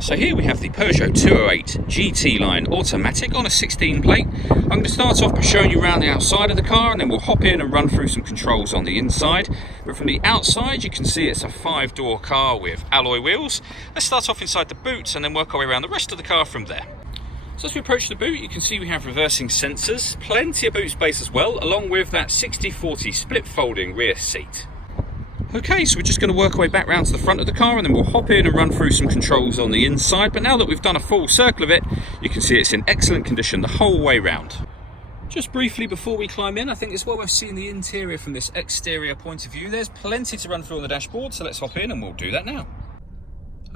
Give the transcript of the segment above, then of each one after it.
So here we have the Peugeot 208 GT line automatic on a 16 plate. I'm going to start off by showing you around the outside of the car, and then we'll hop in and run through some controls on the inside. But from the outside you can see it's a 5-door car with alloy wheels. Let's start off inside the boot and then work our way around the rest of the car from there. So as we approach the boot, you can see we have reversing sensors, plenty of boot space as well, along with that 60/40 split folding rear seat. Okay, so we're just going to work our way back round to the front of the car, and then we'll hop in and run through some controls on the inside. But now that we've done a full circle of it, you can see it's in excellent condition the whole way round. Just briefly before we climb in, I think it's well worth seeing the interior from this exterior point of view. There's plenty to run through on the dashboard, so let's hop in and we'll do that now.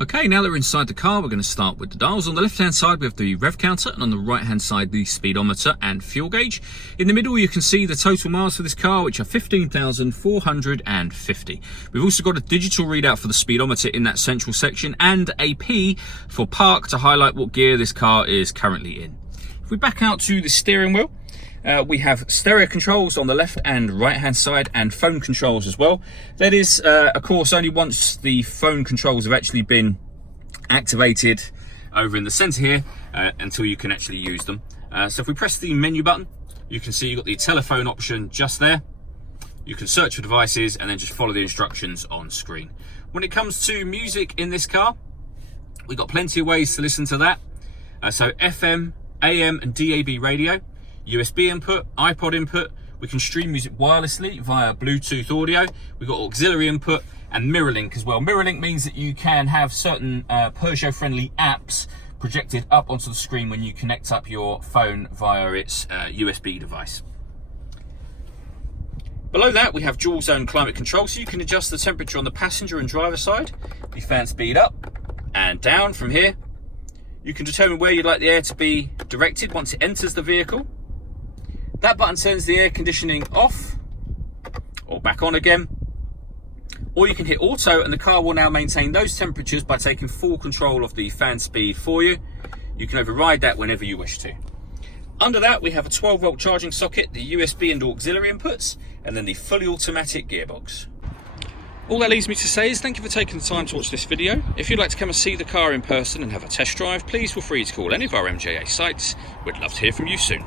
Okay, now that we're inside the car, we're going to start with the dials. On the left-hand side, we have the rev counter, and on the right-hand side, the speedometer and fuel gauge. In the middle, you can see the total miles for this car, which are 15,450. We've also got a digital readout for the speedometer in that central section, and a P for park to highlight what gear this car is currently in. If we back out to the steering wheel, we have stereo controls on the left and right hand side, and phone controls as well. That is, of course, only once the phone controls have actually been activated over in the center here, until you can actually use them. So if we press the menu button, you can see you've got the telephone option just there. You can search for devices and then just follow the instructions on screen. When it comes to music in this car, we've got plenty of ways to listen to that. So FM, AM and DAB radio, USB input, iPod input. We can stream music wirelessly via Bluetooth audio. We've got auxiliary input and mirror link as well. Mirror link means that you can have certain Peugeot friendly apps projected up onto the screen when you connect up your phone via its USB device. Below that we have dual zone climate control, so you can adjust the temperature on the passenger and driver side. The fan speed up and down from here. You can determine where you'd like the air to be directed once it enters the vehicle. That button turns the air conditioning off or back on again. Or you can hit auto and the car will now maintain those temperatures by taking full control of the fan speed for you. You can override that whenever you wish to. Under that we have a 12-volt charging socket, the USB and auxiliary inputs, and then the fully automatic gearbox. All that leaves me to say is thank you for taking the time to watch this video. If you'd like to come and see the car in person and have a test drive, please feel free to call any of our MJA sites. We'd love to hear from you soon.